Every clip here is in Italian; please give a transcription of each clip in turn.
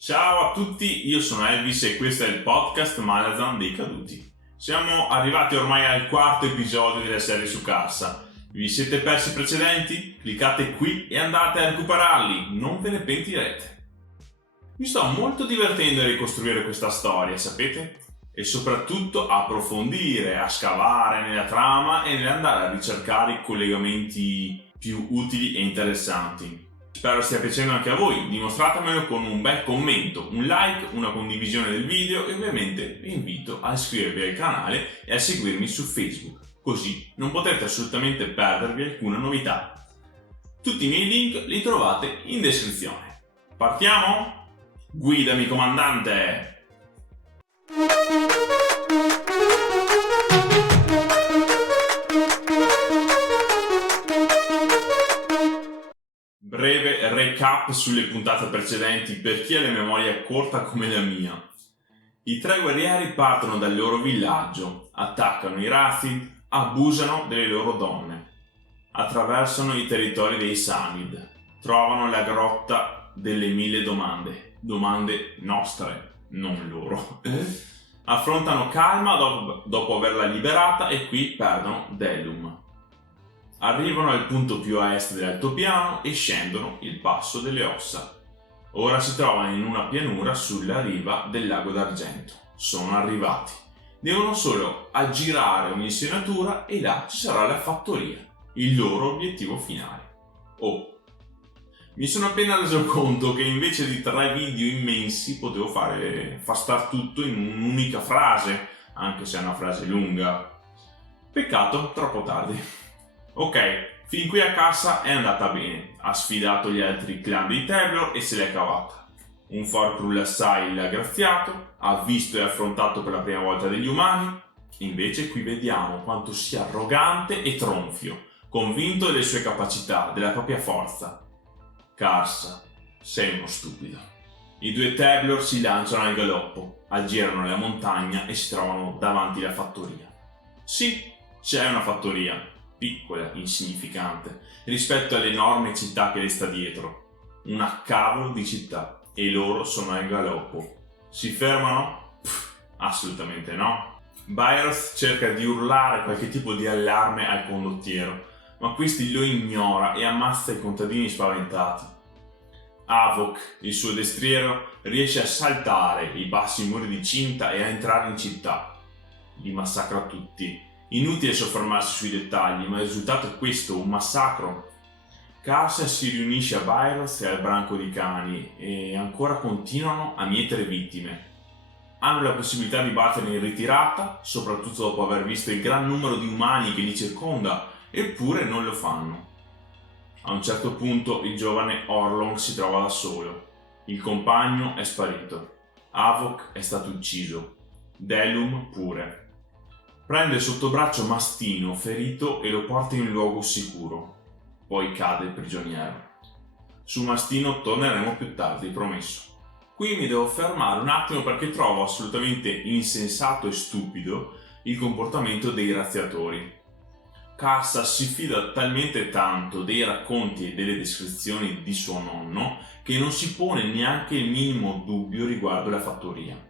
Ciao a tutti, io sono Elvis e questo è il podcast Malazan dei caduti. Siamo arrivati ormai al quarto episodio della serie su Carsa. Vi siete persi i precedenti? Cliccate qui e andate a recuperarli, non ve ne pentirete. Mi sto molto divertendo a ricostruire questa storia, sapete? E soprattutto a approfondire, a scavare nella trama e nell'andare a ricercare i collegamenti più utili e interessanti. Spero stia piacendo anche a voi, dimostratemelo con un bel commento, un like, una condivisione del video e ovviamente vi invito a iscrivervi al canale e a seguirmi su Facebook, così non potrete assolutamente perdervi alcuna novità. Tutti i miei link li trovate in descrizione. Partiamo? Guidami comandante! Breve recap sulle puntate precedenti per chi ha la memoria corta come la mia. I tre guerrieri partono dal loro villaggio, attaccano i Rathid, abusano delle loro donne, attraversano i territori dei Samid, trovano la grotta delle 1000 domande nostre, non loro. Affrontano Kalma dopo averla liberata e qui perdono Delum. Arrivano al punto più a est dell'altopiano e scendono il Passo delle Ossa. Ora si trovano in una pianura sulla riva del Lago d'Argento. Sono arrivati. Devono solo aggirare un'insenatura e là ci sarà la fattoria, il loro obiettivo finale. Oh, mi sono appena reso conto che invece di 3 video immensi potevo far star tutto in un'unica frase, anche se è una frase lunga. Peccato, troppo tardi. Ok, fin qui a Carsa è andata bene, ha sfidato gli altri clan dei Taylor e se l'è cavata. Un Forkrul assai l'ha graziato, ha visto e affrontato per la prima volta degli umani, invece qui vediamo quanto sia arrogante e tronfio, convinto delle sue capacità, della propria forza. Carsa, sei uno stupido. I due Taylor si lanciano al galoppo, aggirano la montagna e si trovano davanti alla fattoria. Sì, c'è una fattoria, piccola, insignificante, rispetto all'enorme città che le sta dietro. Una cavolo di città, e loro sono al galoppo. Si fermano? Assolutamente no. Byroth cerca di urlare qualche tipo di allarme al condottiero, ma questi lo ignora e ammazza i contadini spaventati. Avok, il suo destriero, riesce a saltare i bassi muri di cinta e a entrare in città. Li massacra tutti. Inutile soffermarsi sui dettagli, ma il risultato è questo, un massacro. Carsa si riunisce a Byroth e al branco di cani e ancora continuano a mietere vittime. Hanno la possibilità di battere in ritirata, soprattutto dopo aver visto il gran numero di umani che li circonda, eppure non lo fanno. A un certo punto il giovane Orlong si trova da solo. Il compagno è sparito. Avok è stato ucciso. Delum pure. Prende sotto braccio Mastino, ferito, e lo porta in un luogo sicuro. Poi cade prigioniero. Su Mastino torneremo più tardi, promesso. Qui mi devo fermare un attimo perché trovo assolutamente insensato e stupido il comportamento dei razziatori. Carsa si fida talmente tanto dei racconti e delle descrizioni di suo nonno che non si pone neanche il minimo dubbio riguardo la fattoria.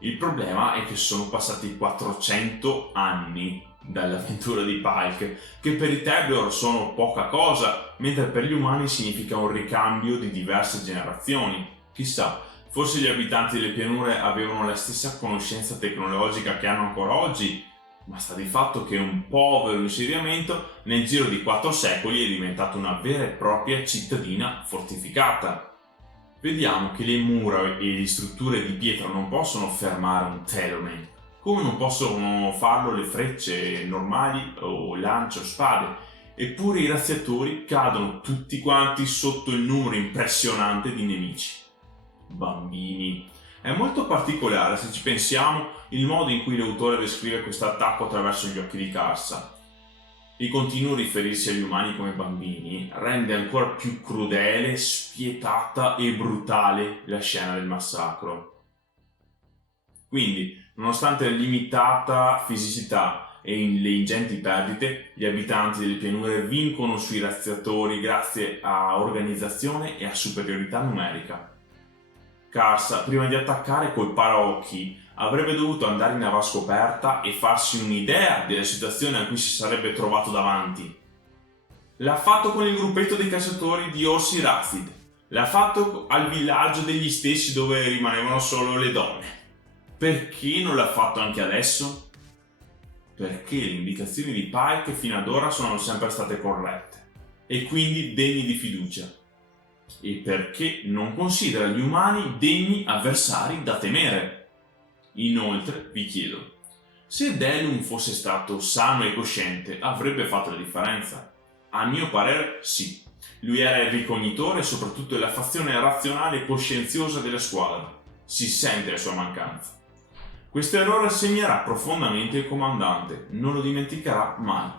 Il problema è che sono passati 400 anni dall'avventura di Pike, che per i Taylor sono poca cosa, mentre per gli umani significa un ricambio di diverse generazioni. Chissà, forse gli abitanti delle pianure avevano la stessa conoscenza tecnologica che hanno ancora oggi, ma sta di fatto che un povero insediamento nel giro di 4 secoli è diventato una vera e propria cittadina fortificata. Vediamo che le mura e le strutture di pietra non possono fermare un Telomen, come non possono farlo le frecce normali o lance o spade, eppure i razziatori cadono tutti quanti sotto il numero impressionante di nemici. Bambini. È molto particolare, se ci pensiamo, il modo in cui l'autore descrive questo attacco attraverso gli occhi di Carsa. Il continuo riferirsi agli umani come bambini rende ancora più crudele, spietata e brutale la scena del massacro. Quindi, nonostante la limitata fisicità e le ingenti perdite, gli abitanti delle pianure vincono sui razziatori grazie a organizzazione e a superiorità numerica. Karsa, prima di attaccare col paraocchi, avrebbe dovuto andare in avanscoperta e farsi un'idea della situazione a cui si sarebbe trovato davanti. L'ha fatto con il gruppetto dei cacciatori di orsi Razid, l'ha fatto al villaggio degli stessi dove rimanevano solo le donne. Perché non l'ha fatto anche adesso? Perché le indicazioni di Pike fino ad ora sono sempre state corrette e quindi degni di fiducia. E perché non considera gli umani degni avversari da temere. Inoltre, vi chiedo, se Delum fosse stato sano e cosciente, avrebbe fatto la differenza? A mio parere, sì. Lui era il ricognitore e soprattutto la fazione razionale e coscienziosa della squadra. Si sente la sua mancanza. Questo errore segnerà profondamente il comandante, non lo dimenticherà mai.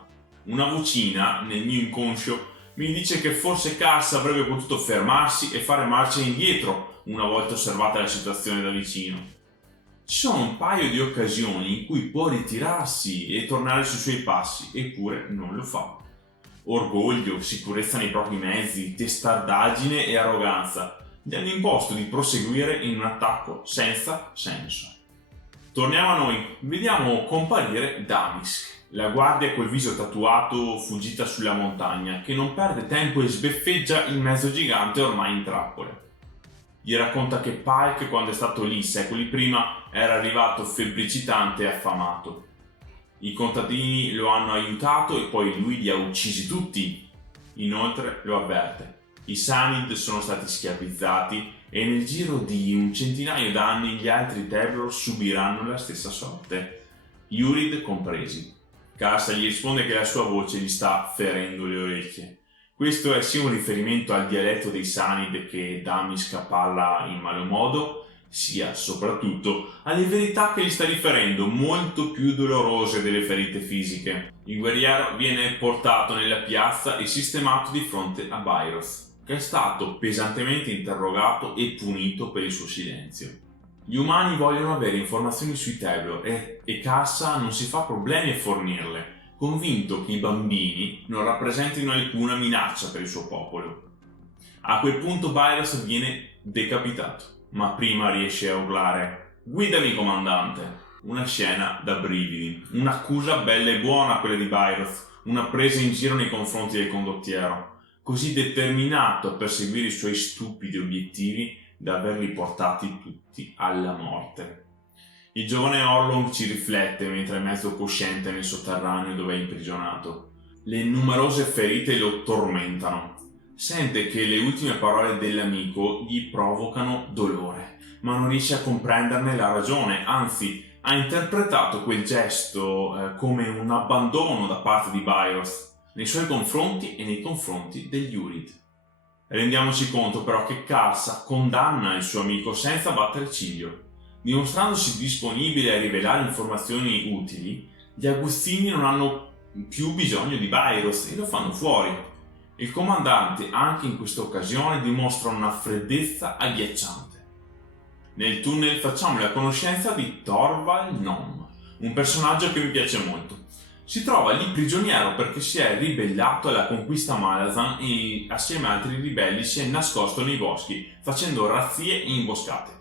Una vocina nel mio inconscio mi dice che forse Karsa avrebbe potuto fermarsi e fare marcia indietro una volta osservata la situazione da vicino. Ci sono un paio di occasioni in cui può ritirarsi e tornare sui suoi passi, eppure non lo fa. Orgoglio, sicurezza nei propri mezzi, testardaggine e arroganza gli hanno imposto di proseguire in un attacco senza senso. Torniamo a noi, vediamo comparire Damisk, la guardia col viso tatuato fuggita sulla montagna, che non perde tempo e sbeffeggia il mezzo gigante ormai in trappole. Gli racconta che Pike, quando è stato lì secoli prima, era arrivato febbricitante e affamato. I contadini lo hanno aiutato e poi lui li ha uccisi tutti. Inoltre lo avverte: i Sanid sono stati schiavizzati e nel giro di un centinaio d'anni gli altri Teblor subiranno la stessa sorte, Yurid compresi. Karsa gli risponde che la sua voce gli sta ferendo le orecchie. Questo è sia un riferimento al dialetto dei Sanid che Damisk parla in malo modo, sia soprattutto alle verità che gli sta riferendo, molto più dolorose delle ferite fisiche. Il guerriero viene portato nella piazza e sistemato di fronte a Byros, che è stato pesantemente interrogato e punito per il suo silenzio. Gli umani vogliono avere informazioni sui Teblor e Karsa non si fa problemi a fornirle, convinto che i bambini non rappresentino alcuna minaccia per il suo popolo. A quel punto Byros viene decapitato, ma prima riesce a urlare: "Guidami, comandante!" Una scena da brividi, un'accusa bella e buona quella di Byros, una presa in giro nei confronti del condottiero, così determinato a perseguire i suoi stupidi obiettivi da averli portati tutti alla morte. Il giovane Orlong ci riflette mentre è mezzo cosciente nel sotterraneo dove è imprigionato. Le numerose ferite lo tormentano. Sente che le ultime parole dell'amico gli provocano dolore, ma non riesce a comprenderne la ragione, anzi ha interpretato quel gesto come un abbandono da parte di Byros nei suoi confronti e nei confronti degli Yurid. Rendiamoci conto però che Karsa condanna il suo amico senza battere ciglio. Dimostrandosi disponibile a rivelare informazioni utili, gli aguzzini non hanno più bisogno di Byros e lo fanno fuori. Il comandante anche in questa occasione dimostra una freddezza agghiacciante. Nel tunnel facciamo la conoscenza di Torvald Nom, un personaggio che mi piace molto. Si trova lì prigioniero perché si è ribellato alla conquista Malazan e assieme ad altri ribelli si è nascosto nei boschi facendo razzie e imboscate,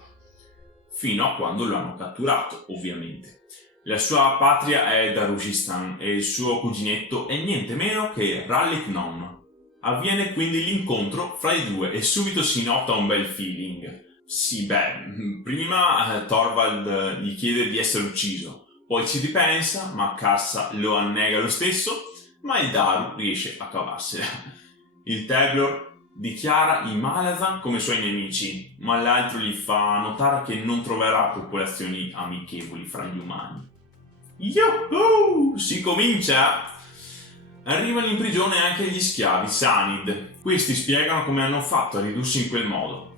fino a quando lo hanno catturato, ovviamente. La sua patria è Darushistan e il suo cuginetto è niente meno che Ralik Nom. Avviene quindi l'incontro fra i due e subito si nota un bel feeling. Sì, prima Torvald gli chiede di essere ucciso, poi ci ripensa, ma Karsa lo annega lo stesso, ma il Daru riesce a cavarsela. Il Teblor dichiara i Malazan come suoi nemici, ma l'altro gli fa notare che non troverà popolazioni amichevoli fra gli umani. Yuhu! Si comincia! Arrivano in prigione anche gli schiavi Sanid. Questi spiegano come hanno fatto a ridursi in quel modo.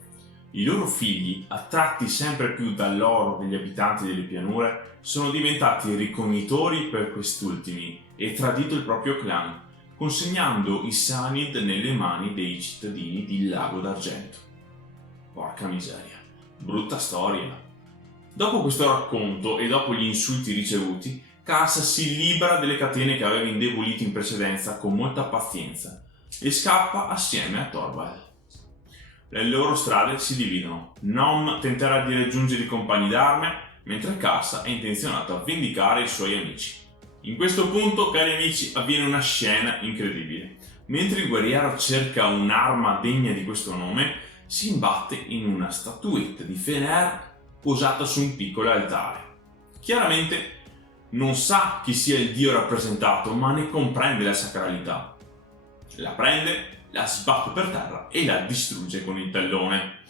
I loro figli, attratti sempre più dall'oro degli abitanti delle pianure, sono diventati ricognitori per quest'ultimi e tradito il proprio clan, consegnando i Sanid nelle mani dei cittadini di Lago d'Argento. Porca miseria, brutta storia. Dopo questo racconto e dopo gli insulti ricevuti, Karsa si libera delle catene che aveva indebolito in precedenza con molta pazienza e scappa assieme a Torvald. le loro strade si dividono. Nom tenterà di raggiungere i compagni d'arme, mentre Karsa è intenzionato a vendicare i suoi amici. In questo punto, cari amici, avviene una scena incredibile. Mentre il guerriero cerca un'arma degna di questo nome, si imbatte in una statuetta di Fener posata su un piccolo altare. Chiaramente non sa chi sia il dio rappresentato, ma ne comprende la sacralità. La prende, la sbatte per terra e la distrugge con il tallone.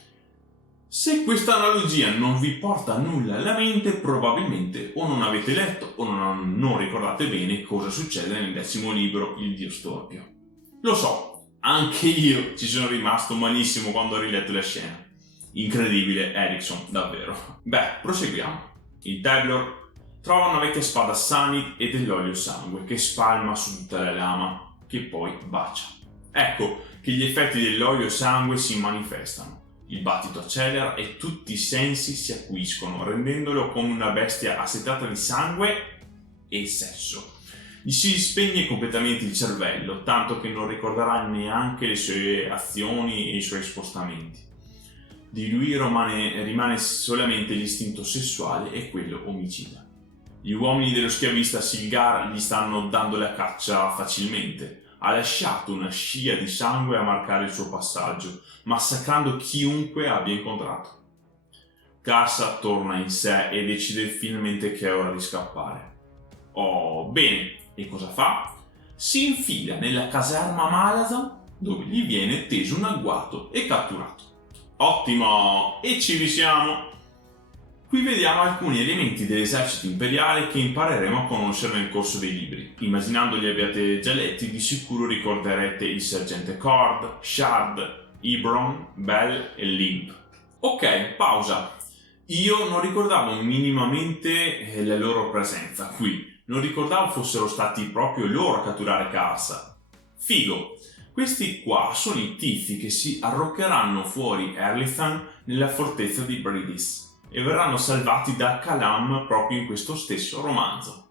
Se questa analogia non vi porta a nulla alla mente, probabilmente o non avete letto o non ricordate bene cosa succede nel 10° libro, Il Dio Storpio. Lo so, anche io ci sono rimasto malissimo quando ho riletto la scena. Incredibile Erickson, davvero. Beh, proseguiamo. Il Tablor trova una vecchia spada Sanid e dell'olio sangue che spalma su tutta la lama, che poi bacia. Ecco che gli effetti dell'olio sangue si manifestano. Il battito accelera e tutti i sensi si acuiscono, rendendolo come una bestia assetata di sangue e sesso. Gli si spegne completamente il cervello, tanto che non ricorderà neanche le sue azioni e i suoi spostamenti. Di lui rimane solamente l'istinto sessuale e quello omicida. Gli uomini dello schiavista Silgar gli stanno dando la caccia facilmente. Ha lasciato una scia di sangue a marcare il suo passaggio, massacrando chiunque abbia incontrato. Karsa torna in sé e decide finalmente che è ora di scappare. Oh, bene, e cosa fa? Si infila nella caserma Malazan, dove gli viene teso un agguato e catturato. Ottimo, e ci siamo! Qui vediamo alcuni elementi dell'esercito imperiale che impareremo a conoscere nel corso dei libri. Immaginando li abbiate già letti, di sicuro ricorderete il sergente Cord, Shard, Ibron, Bell e Limp. Ok, pausa. Io non ricordavo minimamente la loro presenza qui. Non ricordavo fossero stati proprio loro a catturare Karsa. Figo! Questi qua sono i tizi che si arroccheranno fuori Erlithan nella fortezza di Bridis e verranno salvati da Kalam proprio in questo stesso romanzo.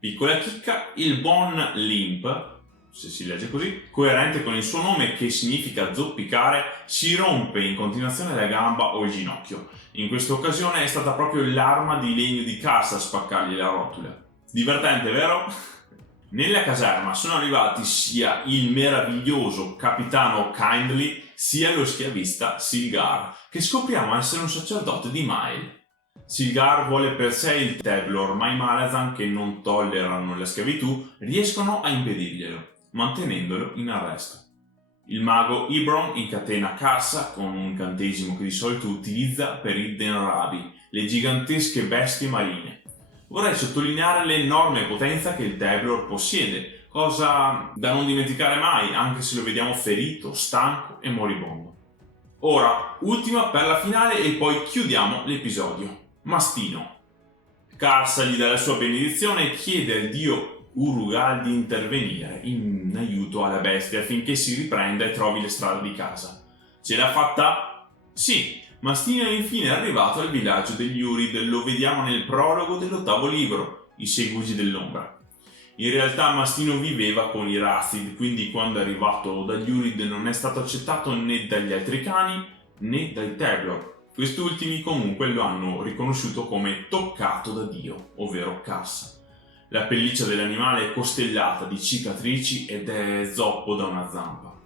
Piccola chicca, il buon Limp, se si legge così, coerente con il suo nome che significa zoppicare, si rompe in continuazione la gamba o il ginocchio. In questa occasione è stata proprio l'arma di legno di Karsa a spaccargli la rotula. Divertente, vero? Nella caserma sono arrivati sia il meraviglioso capitano Kindly sia lo schiavista Silgar, che scopriamo essere un sacerdote di Mael. Silgar vuole per sé il Tablor, ma i Malazan, che non tollerano la schiavitù, riescono a impedirglielo, mantenendolo in arresto. Il mago Ibron incatena Karsa con un incantesimo che di solito utilizza per i Denrabi, le gigantesche bestie marine. Vorrei sottolineare l'enorme potenza che il Tablor possiede, cosa da non dimenticare mai, anche se lo vediamo ferito, stanco e moribondo. Ora, ultima per la finale e poi chiudiamo l'episodio. Mastino. Karsa gli dà la sua benedizione e chiede al dio Urugal di intervenire in aiuto alla bestia affinché si riprenda e trovi le strade di casa. Ce l'ha fatta? Sì! Mastino è infine arrivato al villaggio degli Urid, lo vediamo nel prologo dell'8° libro, I Segugi dell'Ombra. In realtà Mastino viveva con i Rathid, quindi quando è arrivato dagli Urid non è stato accettato né dagli altri cani né dai Tablor. Quest'ultimi comunque lo hanno riconosciuto come toccato da Dio, ovvero Karsa. La pelliccia dell'animale è costellata di cicatrici ed è zoppo da una zampa.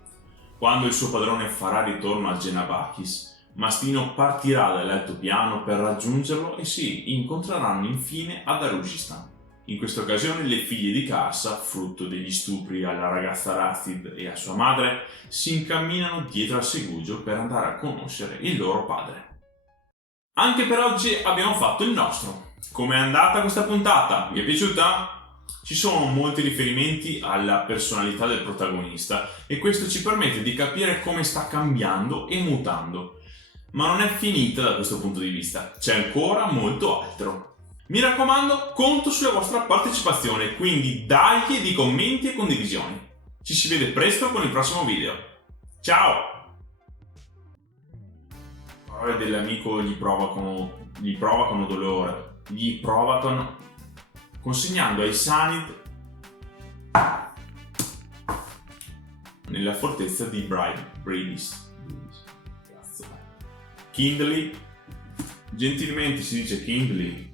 Quando il suo padrone farà ritorno a Genabakis, Mastino partirà dall'altopiano per raggiungerlo e si incontreranno infine ad Darushistan. In questa occasione le figlie di Karsa, frutto degli stupri alla ragazza Rathid e a sua madre, si incamminano dietro al Segugio per andare a conoscere il loro padre. Anche per oggi abbiamo fatto il nostro. Com'è andata questa puntata? Vi è piaciuta? Ci sono molti riferimenti alla personalità del protagonista e questo ci permette di capire come sta cambiando e mutando. Ma non è finita da questo punto di vista, c'è ancora molto altro. Mi raccomando, conto sulla vostra partecipazione, quindi dagli di commenti e condivisioni. Ci si vede presto con il prossimo video. Ciao! Parole dell'amico gli provocano dolore, consegnando ai Sanid nella fortezza di Bridis. Kindly, gentilmente si dice Kindly,